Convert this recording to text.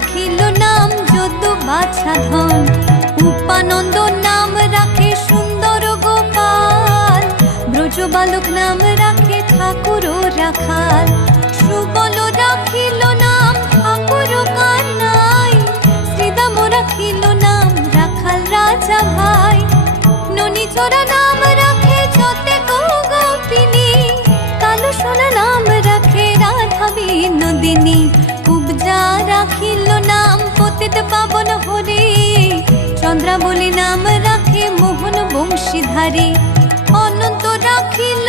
রাখিল নাম যদু বাছা ধন। উপানন্দ নাম রাখে সুন্দর গোপাল, ব্রজ বালক নাম রাখে ঠাকুর রাখাল। সুবল রাখিল নাম ঠাকুর কানাই, শ্রীদাম রাখিল নাম রাখাল রাজা ভাই। ননীচরা নাম রাখে যতে গোপিনী, কালো সোনা নাম রাখে রাধা বিনোদিনী। কুবজা রাখিল নাম পতিত পাবন হরি, চন্দ্রাবলী নাম রাখে মোহন বংশীধারী। অনন্ত রাখিল